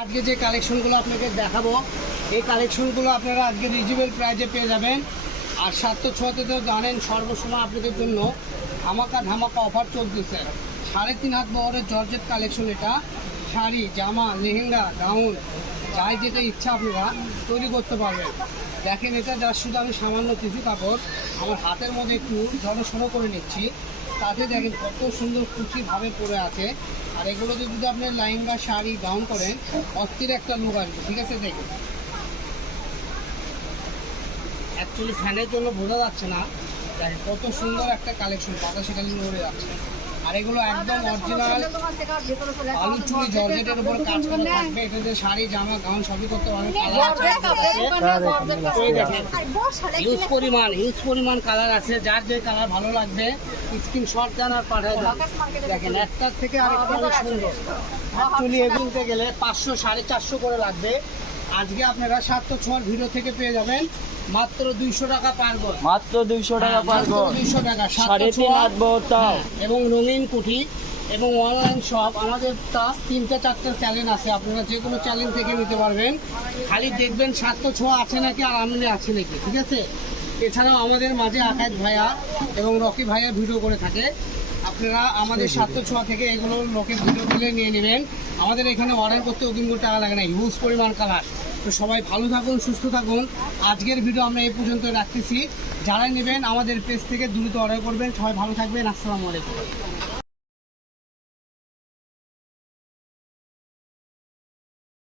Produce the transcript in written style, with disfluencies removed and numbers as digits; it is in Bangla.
আজকে যে কালেকশনগুলো আপনাকে দেখাবো এই কালেকশনগুলো আপনারা আজকে রিজনেবল প্রাইসে পেয়ে যাবেন। আর 706 তো জানেন সর্বসময় আপনাদের জন্য ধামাকা অফার চলতেছে। 3.5 হাত বহরের জর্জেট কালেকশন, এটা শাড়ি, জামা, লেহেঙ্গা, গাউন, যাই যেটা ইচ্ছা আপনারা তৈরি করতে পারবেন। দেখেন এটা যা শুধু আমি সামান্য কিছু কাপড় আমার হাতের মধ্যে একটু জড়সড়ো করে নিচ্ছি, তাতে দেখেন কত সুন্দর কুচিভাবে পরে আছে। আর এগুলোতে যদি আপনি লেহেঙ্গা, শাড়ি, গাউন করেন অস্থির একটা লুক আসবে। ঠিক আছে, দেখুন অ্যাকচুয়ালি ফ্যানের জন্য বোঝা যাচ্ছে না, দেখেন কত সুন্দর একটা কালেকশন বাতাসে খালি উড়ে যাচ্ছে। আর এগুলো একদম অরিজিনাল আলু চুড়ি জর্জেটের উপর কাজ করা থাকবে। এটাতে শাড়ি, জামা, গাউন সবই করতে পারবেন। হিউজ পরিমাণ কালার আছে, যার যে কালার ভালো লাগবে স্ক্রিনশট দেন আর পাঠিয়ে দেন। দেখেন একটার থেকে আরেকটা অনেক সুন্দর। অ্যাকচুয়ালি এগুলোতে গেলে 500 450 করে লাগবে। আজকে আপনারা 706 ভিডিও থেকে পেয়ে যাবেন মাত্র 200 টাকা পার গজ। মাত্র 200 টাকা পার গজ, 200 টাকা 3.5 হাত বহরটাও। এবং রঙিন কুঠি এবং অনলাইন শপ। আমাদের তা 3-4টা চ্যানেল আছে, আপনারা যে কোনো চ্যানেল থেকে নিতে পারবেন। খালি দেখবেন 706 আছে নাকি আর আমলে আছে নাকি। ঠিক আছে, এছাড়াও আমাদের মাঝে আকাশ ভাইয়া এবং রকি ভাইয়া ভিডিও করে থাকে। আপনারা আমাদের 706 থেকে এগুলো লোকের ভিডিও তুলে নিয়ে নেবেন। আমাদের এখানে অর্ডার করতে কিন্তু টাকা লাগে না, হিউজ পরিমাণ কালার। তো সবাই ভালো থাকুন, সুস্থ থাকুন। আজকের ভিডিও আমরা এই পর্যন্ত রাখতেছি। যারা নেবেন আমাদের পেজ থেকে দ্রুত অর্ডার করবেন। সবাই ভালো থাকবেন। আসসালামু আলাইকুম।